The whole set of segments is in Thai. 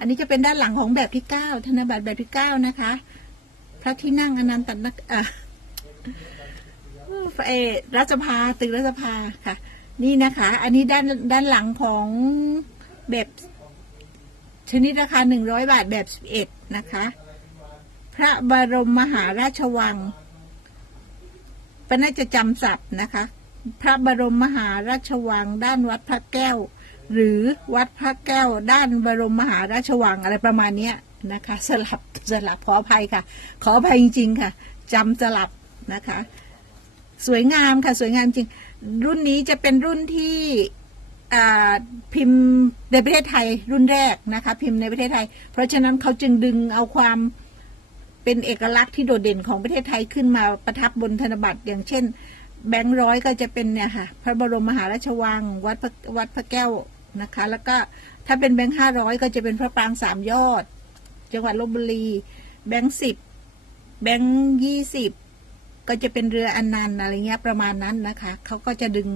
อันนี้จะเป็นด้านหลังของแบบที่เก้าธนบัตรแบบที่เก้านะคะ พระที่นั่งอนันตนักอะเอรัฐภาตึกรัฐภาค่ะ นี่นะคะ อันนี้ด้านด้านหลังของแบบชนิดราคาหนึ่งร้อยบาทแบบสิบเอ็ดนะคะ พระบรมมหาราชวังปน่าจะจำศัพท์นะคะ พระบรมมหาราชวังด้านวัดพระแก้ว หรือวัดพระแก้วด้านบรมมหาราชวังอะไรประมาณนี้นะคะ สลับสลับขออภัยค่ะ ขออภัยจริง ๆ ค่ะจำสลับนะคะ สวยงามค่ะ สวยงามจริง รุ่นนี้จะเป็นรุ่นที่พิมพ์ในประเทศไทยรุ่นแรกนะคะ พิมพ์ในประเทศไทย เพราะฉะนั้นเขาจึงดึงเอาความเป็นเอกลักษณ์ที่โดดเด่นของประเทศไทยขึ้นมาประทับบนธนบัตรอย่างเช่น แบงค์ร้อยก็จะเป็นเนี่ยค่ะ พระบรมมหาราชวัง วัดพระวัดพระแก้ว นะคะ แล้วก็ถ้าเป็นแบงค์ห้าร้อยก็จะเป็นพระปรางสามยอด จังหวัดลบบุรี แบงค์สิบแบงค์ยี่สิบก็จะเป็นเรืออันนันอะไรเงี้ยประมาณนั้นนะคะเขาก็จะดึง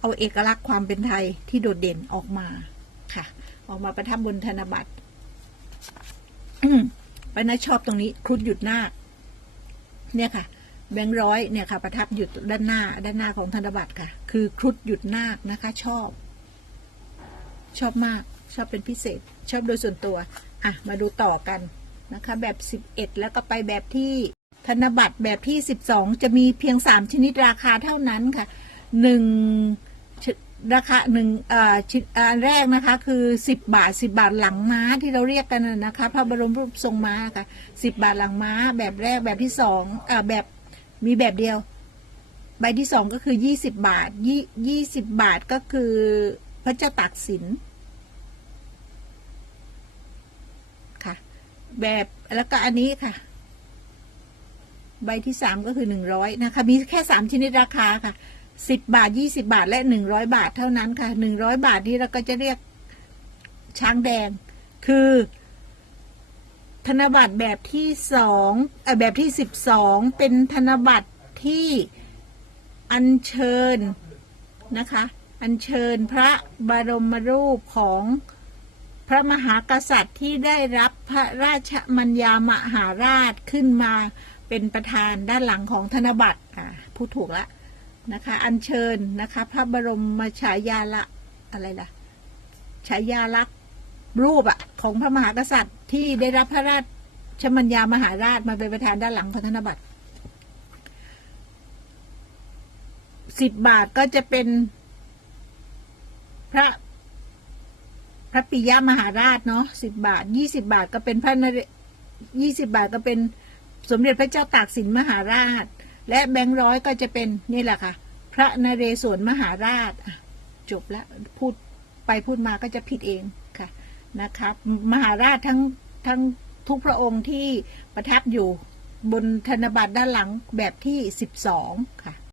เอาเอกลักษณ์ความเป็นไทยที่โดดเด่นออกมาค่ะ ออกมาประทับบนธนบัตรไปนะชอบตรงนี้ครุฑหยุดหน้าคเนี่ยค่ะ แบงค์ร้อยเนี่ยค่ะ ประทับอยู่ด้านหน้า ด้านหน้าของธนบัตรค่ะ คือครุฑหยุดนาคนะคะ ชอบ ชอบมากชอบเป็นพิเศษ ชอบโดยส่วนตัว อะ มาดูต่อกันนะคะ แบบสิบเอ็ดแล้วก็ไปแบบที่ธนบัตรแบบที่สิบสองจะมีเพียงสามชนิดราคาเท่านั้นค่ะหนึ่งราคาหนึ่งอ่าชิ้นอันแรกนะคะ คือสิบบาทสิบาทหลังม้าที่เราเรียกกันนะคะพระบรมรูปทรงม้าค่ะสิบบาทหลังม้า แบบแรกแบบที่สองอ่าแบบมีแบบเดียว ใบที่สองก็คือยี่สิบบาทยี่ยี่สิบบาทก็คือ พระเจ้าตากสินค่ะ แบบแล้วก็อันนี้ค่ะ ใบที่สามก็คือหนึ่งร้อยนะคะ มีแค่สามชนิดราคาค่ะสิบบาทยี่สิบาท และหนึ่งร้อยบาทเท่านั้นค่ะหนึ่งร้อยบาทนี้เราก็จะเรียกช้างแดง คือ ธนบัตรแบบที่สองแบบที่สิบสองเป็นธนบัตรที่อัญเชิญนะคะ อัญเชิญพระบรมรูปของพระมหากษัตริย์ที่ได้รับพระราชมัญญามหาราชขึ้นมาเป็นประธานด้านหลังของธนบัตรอ่าพูดถูกแล้วนะคะ อัญเชิญนะคะ พระบรมฉายาละอะไรล่ะฉายาลักษณ์รูปอะของพระมหากษัตริย์ที่ได้รับพระราชมัญญามหาราชมาเป็นประธานด้านหลังของธนบัตรสิบบาทก็จะเป็นพระ พระปิยมหาราชเนาะสิบบาทยี่สิบาทก็เป็นพระนเรยี่สิบาทก็เป็นสมเด็จพระเจ้าตากสินมหาราช และแบงค์ร้อยก็จะเป็นนี่แหละค่ะ พระนเรศวรมหาราชจบแล้วพูดไปพูดมาก็จะผิดเองค่ะนะครับมหาราชทั้งทั้งทุกพระองค์ที่ประทับอยู่บนธนบัตรด้านหลังแบบที่สิบสองค่ะ